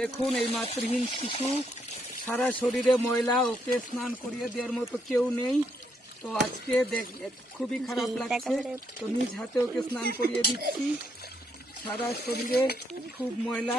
দেখুন এই মাতৃহীন শিশু, সারা শরীরে ময়লা, ওকে স্নান করিয়ে দেওয়ার মতো কেউ নেই। তো আজকে খুবই খারাপ লাগছে, তো নিজ হাতে ওকে স্নান করিয়ে দিচ্ছি। সারা শরীরে খুব ময়লা।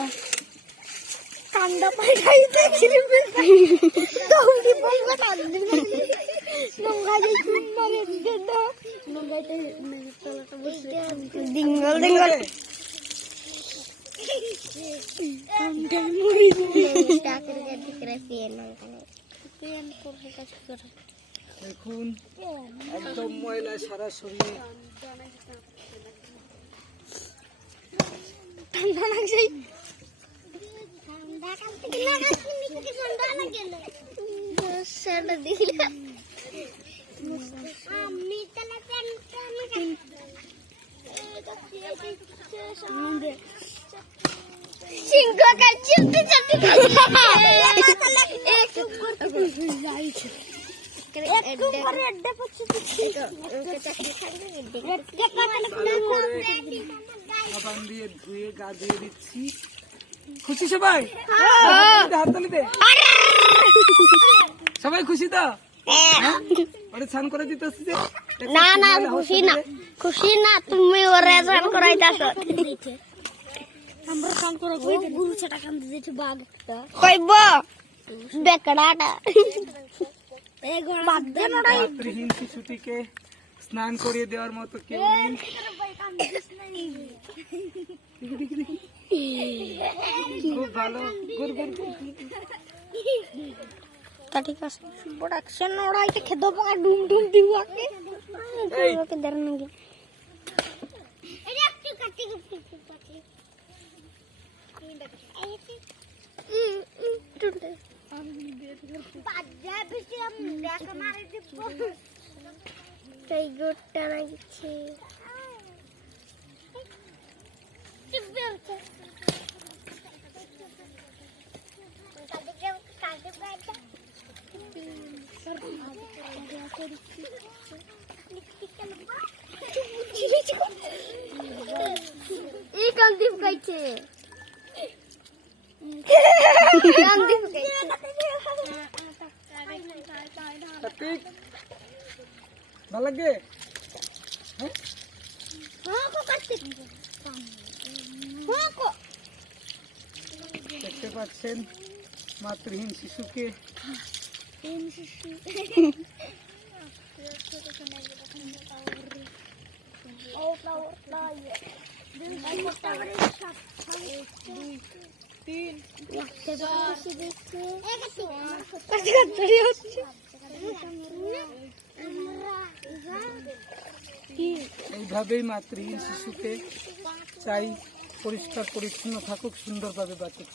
দেখুন একদম ময়লা সারা শরীরে। সাবান দিয়ে ধুয়ে গা ধুয়ে দিচ্ছি। খুশি সবাই? হাততালিতে সবাই খুশি তো? ওরে স্নান করে দিতেছি। না না খুশি না, খুশি না, তুমি ওরে স্নান করাইতাছো। আমরা কাম করে গুরু ছাটা কাম দিতে বাগটা কইব বেকড়াটা এই ঘর বাদ দে নড়াই। মাতৃহীন শিশুটিকে স্নান করিয়ে দেওয়ার মতো কেউ নেই। খুব ভালো। তা ঠিক আছে, প্রোডাকশন নড়াইতে খেদো পকা ডুম ডুম দিব আকে ওকে ধরন গে। এটা একটু কাটি কাটি টুটে বাজা বেশি আম দেখ মারে দিব। এই গোটটা লাগছে এই কান্দিপ গাইছে কান্দিপ গাইছে। ভালো লাগে? দেখতে পাচ্ছেন মাতৃহীন শিশুকে। এইভাবেই মাতৃহীন শিশুকে চাই পরিষ্কার পরিচ্ছন্ন থাকুক, সুন্দরভাবে বাঁচুক।